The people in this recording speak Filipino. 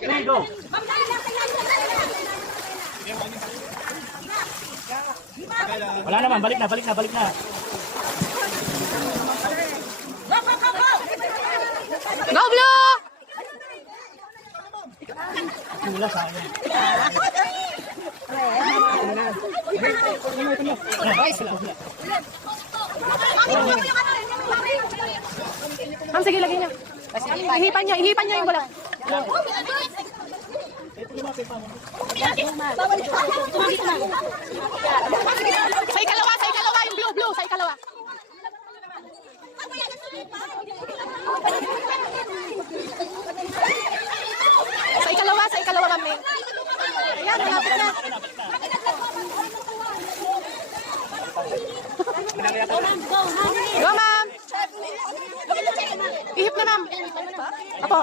Okay, go. Wala naman, balik na. Go, Blue! Wala sa akin. Ma'am, sige, lagay niya. Ihipan niya yung bola. Sa ikalawa, yung blue, sa ikalawa. Sa ikalawa, ma'am. Ayan, malapit na. Go, ma'am. Ihip na, ma'am. Apo.